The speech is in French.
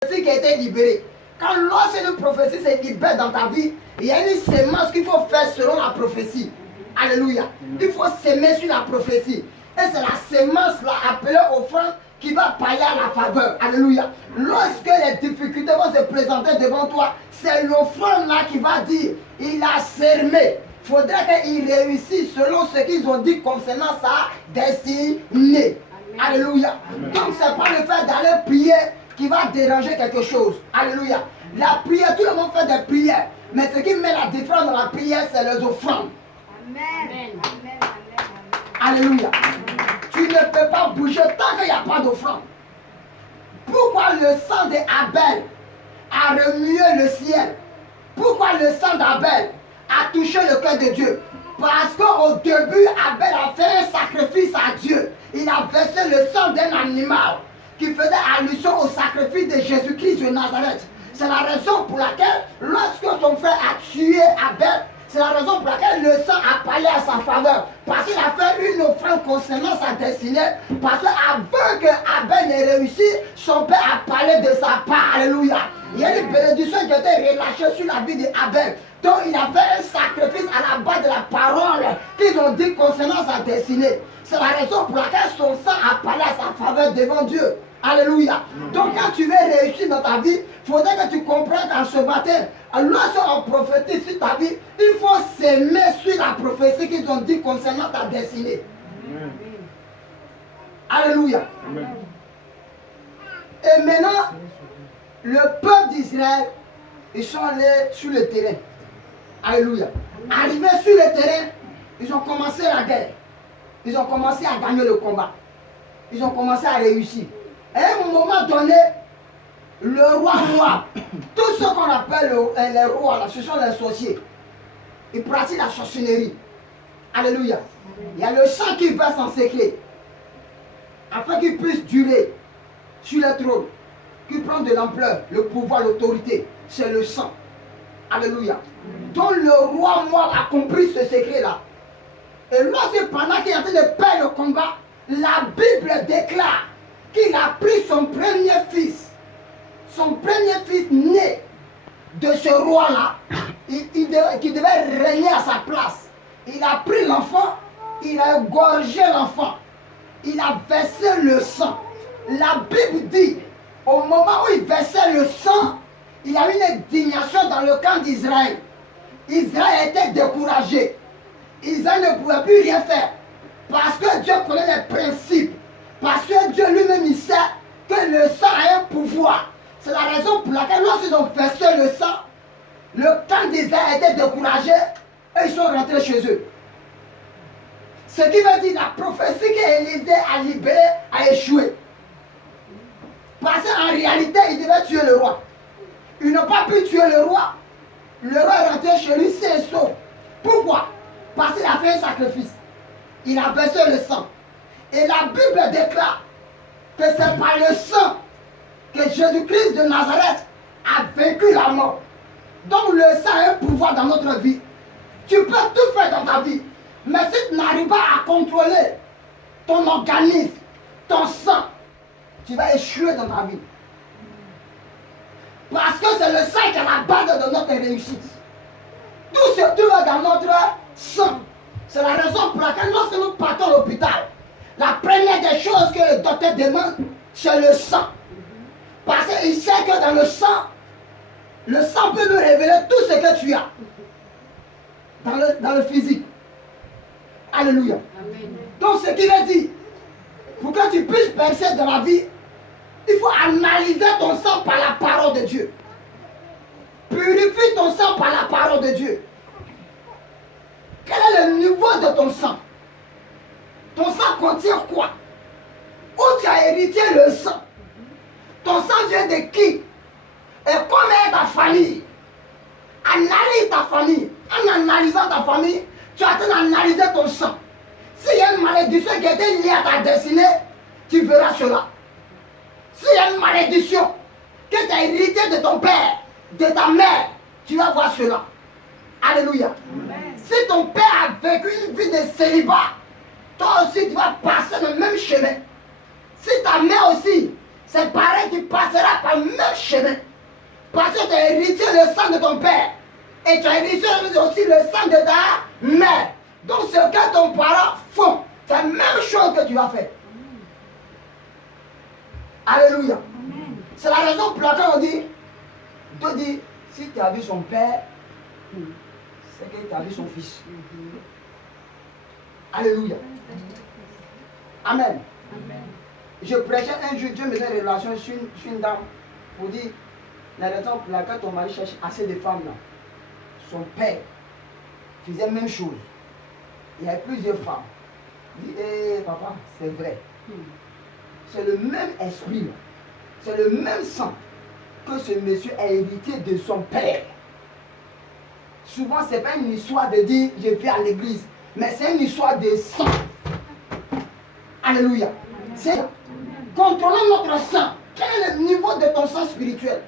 prophétie qui a été libérée. Quand lorsqu'une prophétie se libère dans ta vie, il y a une sémence qu'il faut faire selon la prophétie. Alléluia. Il faut s'aimer sur la prophétie. Et c'est la sémence là appelée offrande qui va payer à la faveur. Alléluia. Lorsque les difficultés vont se présenter devant toi, c'est l'offrande là qui va dire, il a sermé. Il faudrait qu'il réussisse selon ce qu'ils ont dit concernant sa destinée. Alléluia. Donc c'est pas le fait d'aller prier qui va déranger quelque chose. Alléluia. La prière, tout le monde fait des prières. Mais ce qui met la différence dans la prière, c'est les offrandes. Amen. Alléluia. Tu ne peux pas bouger tant qu'il n'y a pas d'offrande. Pourquoi le sang d'Abel a remué le ciel? Pourquoi le sang d'Abel a touché le cœur de Dieu? Parce qu'au début, Abel a fait un sacrifice à Dieu. Il a versé le sang d'un animal qui faisait allusion au sacrifice de Jésus-Christ de Nazareth. C'est la raison pour laquelle, lorsque son frère a tué Abel, c'est la raison pour laquelle le sang a parlé à sa faveur. Parce qu'il a fait une offrande concernant sa destinée. Parce qu'avant que Abel n'ait réussi, son père a parlé de sa part. Alléluia. Il y a une bénédiction qui a été relâchée sur la vie d'Abel. Donc il a fait un sacrifice à la base de la parole qu'ils ont dit concernant sa destinée. C'est la raison pour laquelle son sang a parlé à sa faveur devant Dieu. Alléluia. Donc quand tu veux réussir dans ta vie, il faudrait que tu comprennes qu'en ce matin, lorsqu'on prophétise sur ta vie, il faut s'aimer sur la prophétie qu'ils ont dit concernant ta destinée. Amen. Alléluia. Amen. Et maintenant, le peuple d'Israël, ils sont allés sur le terrain. Alléluia. Arrivés sur le terrain, ils ont commencé la guerre. Ils ont commencé à gagner le combat. Ils ont commencé à réussir. Et à un moment donné, le roi Moab, tout ce qu'on appelle les rois, là, ce sont les sorciers. Ils pratiquent la sorcellerie. Alléluia. Il y a le sang qui verse en secret. Afin qu'il puisse durer sur le trône. Qu'il prenne de l'ampleur, le pouvoir, l'autorité. C'est le sang. Alléluia. Donc le roi Moab a compris ce secret-là. Et lorsque pendant qu'il est en train de perdre le combat, la Bible déclare qu'il a pris son premier fils né de ce roi-là, qui devait régner à sa place. Il a pris l'enfant, il a égorgé l'enfant, il a versé le sang. La Bible dit, au moment où il versait le sang, il y a eu une indignation dans le camp d'Israël. Israël était découragé. Israël ne pouvait plus rien faire. Parce que Dieu connaît les principes. Parce que Dieu lui-même il sait que le sang a un pouvoir. C'est la raison pour laquelle lorsqu'ils ont versé le sang, le camp d'Israël était découragé et ils sont rentrés chez eux. Ce qui veut dire la prophétie qu'Élisée a libérée a échoué. Parce qu'en réalité, il devait tuer le roi. Ils n'ont pas pu tuer le roi. Le roi est rentré chez lui sain et sauf. Pourquoi? Parce qu'il a fait un sacrifice. Il a versé le sang. Et la Bible déclare que c'est par le sang que Jésus-Christ de Nazareth a vaincu la mort. Donc le sang a un pouvoir dans notre vie. Tu peux tout faire dans ta vie. Mais si tu n'arrives pas à contrôler ton organisme, ton sang, tu vas échouer dans ta vie. Parce que c'est le sang qui est la base de notre réussite. Tout se trouve dans notre sang. C'est la raison pour laquelle lorsque nous partons à l'hôpital, la première des choses que le docteur demande, c'est le sang. Parce qu'il sait que dans le sang peut nous révéler tout ce que tu as. Dans le physique. Alléluia. Amen. Donc ce qui veut dire, pour que tu puisses percer dans la vie, il faut analyser ton sang par la parole de Dieu. Purifie ton sang par la parole de Dieu. Quel est le niveau de ton sang? Ton sang contient quoi? Où tu as hérité le sang? Ton sang vient de qui? Et comment est ta famille? Analyse ta famille. En analysant ta famille, tu as analysé ton sang. S'il y a une malédiction qui a été liée à ta destinée, tu verras cela. S'il y a une malédiction que tu as hérité de ton père, de ta mère, tu vas voir cela. Alléluia. Amen. Si ton père a vécu une vie de célibat, toi aussi tu vas passer le même chemin. Si ta mère aussi, c'est pareil, tu passeras par le même chemin. Parce que tu as hérité le sang de ton père. Et tu as hérité aussi le sang de ta mère. Donc ce que ton parent font, c'est la même chose que tu vas faire. Alléluia. C'est la raison pour laquelle on dit, si tu as vu son père, c'est que tu as vu son fils. Alléluia. Amen. Je prêchais un jour, Dieu me donne une relation sur une dame pour dire la raison pour laquelle ton mari cherche assez de femmes là. Son père faisait la même chose. Il y avait plusieurs femmes. Il dit, papa, c'est vrai. C'est le même esprit, c'est le même sang que ce monsieur a hérité de son père. Souvent, ce n'est pas une histoire de dire je vais à l'église, mais c'est une histoire de sang. Alléluia. C'est contrôlant notre sang. Quel est le niveau de ton sang spirituel?